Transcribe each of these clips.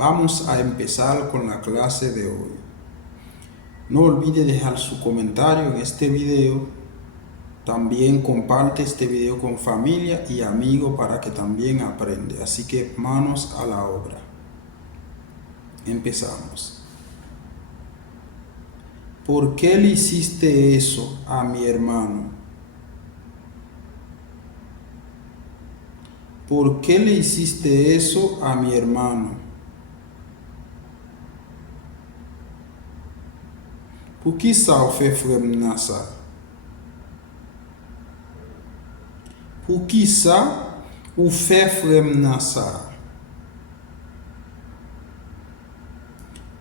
Vamos a empezar con la clase de hoy. No olvide dejar su comentario en este video. También comparte este video con familia y amigos para que también aprenda. Así que manos a la obra. Empezamos. ¿Por qué le hiciste eso a mi hermano? ¿Por qué le hiciste eso a mi hermano? Por que ça ou fait frère nan ça? Por que ça ou fait frère nan ça?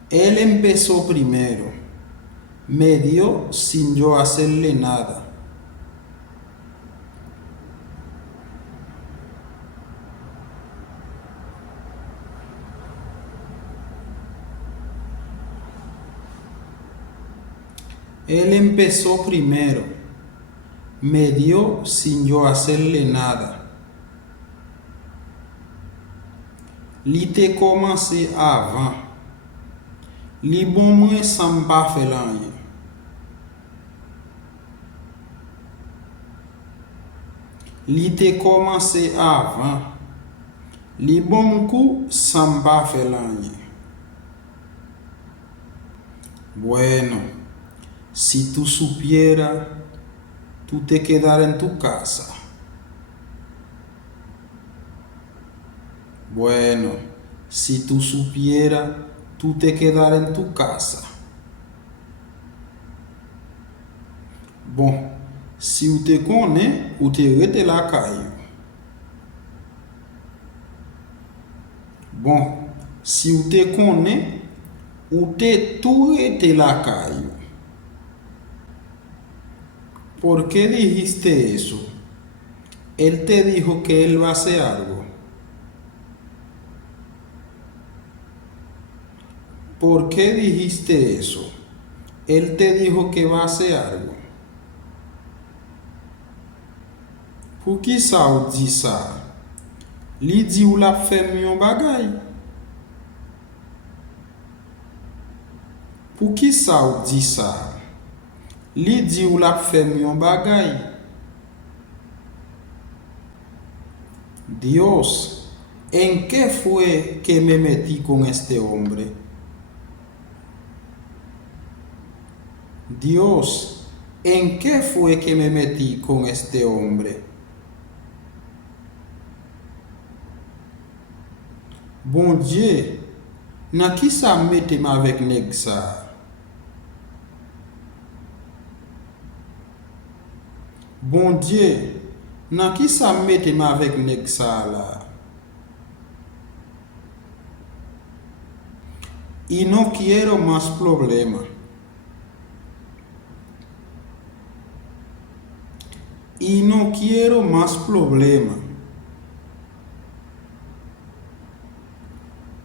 Él empezó primero. Me dio sin yo hacerle nada. Él empezó primero. Me dio sin yo hacerle nada. Li te commencé avant. Li bon mwen san pa fe lan ye. Li te commencé avant. Li bon kou san pa fe lan ye. Bueno, si tú supieras, tú te quedaras en tu casa. Bueno, si tú supieras, tú te quedaras en tu casa. Bon, si ou te connaît, ou te rete la caille. Bon, si ou te connaît, ou te tout rete la calle. ¿Por qué dijiste eso? Él te dijo que él va a hacer algo. ¿Por qué dijiste eso? Él te dijo que va a hacer algo. Pour qui ça ou dit ça? Li di ou la fait yon bagay? Pour qui ça ou dit ça? Li di ou la fait yon bagay? Dios, ¿en qué fue que me metí con este hombre? Dios, ¿en qué fue que me metí con este hombre? Bon Dieu, nan ki sa metem avec nèg sa? Bon Dieu, nan ki sa metem avec nèg sa la? Y no quiero más problema. Y no quiero más problema.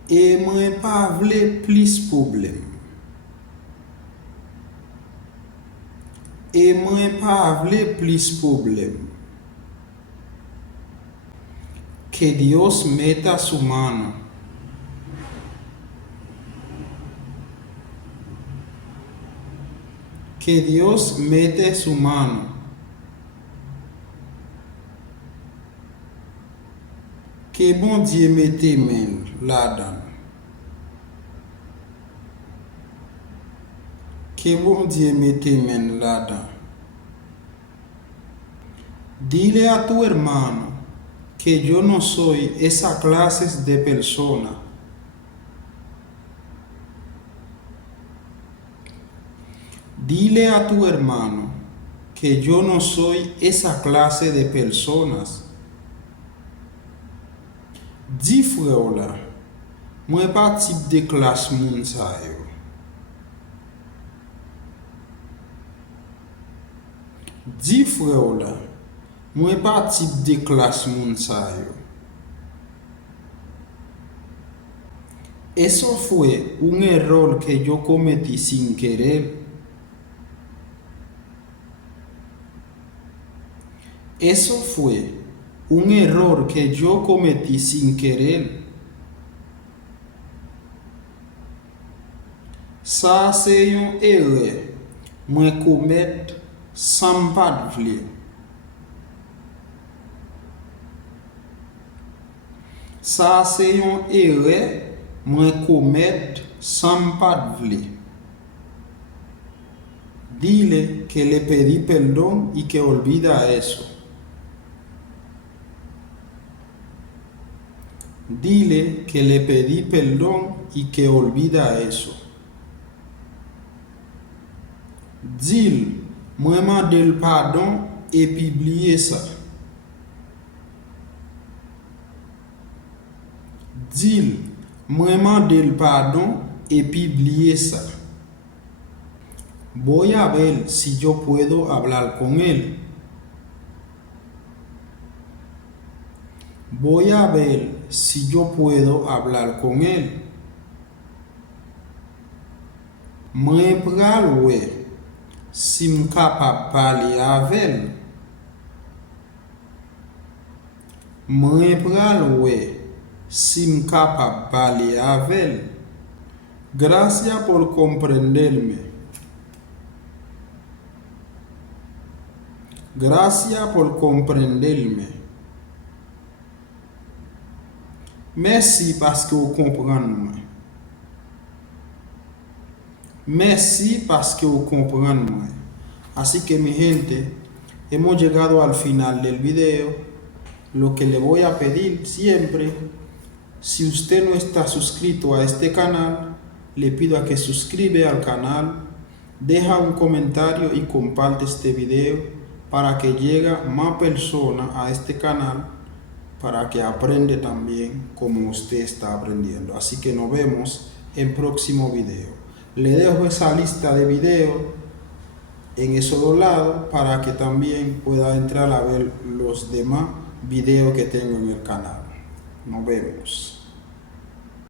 Et mwen pa vle plis problem. Et mwen pa vle plis problem. Que Dios meta su mano. Que Dios mete su mano. Que bon Dieu mette men là-dedans. Que bon Dieu mette men là-dedans. Dile a tu hermano que yo no soy esa clase de persona. Dile a tu hermano que yo no soy esa clase de personas. Di frère la, mwen pa tip de klas moun sa yo. Di frère la, mwen pa tip de klas moun sa yo. Eso fue un error que yo cometí sin querer. Eso fue un error que yo cometí sin querer. Ça c'est une erreur. Moi commettre sans pas de vle. Ça c'est une erreur. Moi commettre sans pas de vle. Dile que le pedí perdón y que olvida eso. Dile que le pedí perdón y que olvida eso. Dile, moi mandé le pardon et puis oublier ça. Dile, moi mandé le pardon et puis oublier ça. Voy a ver si yo puedo hablar con él. Voy a ver si yo puedo hablar con él. Mwen pral wè si m kapab pale avec. Mwen pral wè si m kapab pale avec. Gracias por comprenderme. Gracias por comprenderme. Merci parce que vous comprenez. Merci parce que vous comprenez. Así que mi gente, hemos llegado al final del video. Lo que le voy a pedir siempre, si usted no está suscrito a este canal, le pido a que suscribe al canal, deja un comentario y comparte este video para que llegue más personas a este canal, para que aprenda también como usted está aprendiendo. Así que nos vemos en el próximo video. Le dejo esa lista de videos en esos dos lados para que también pueda entrar a ver los demás videos que tengo en el canal. Nos vemos.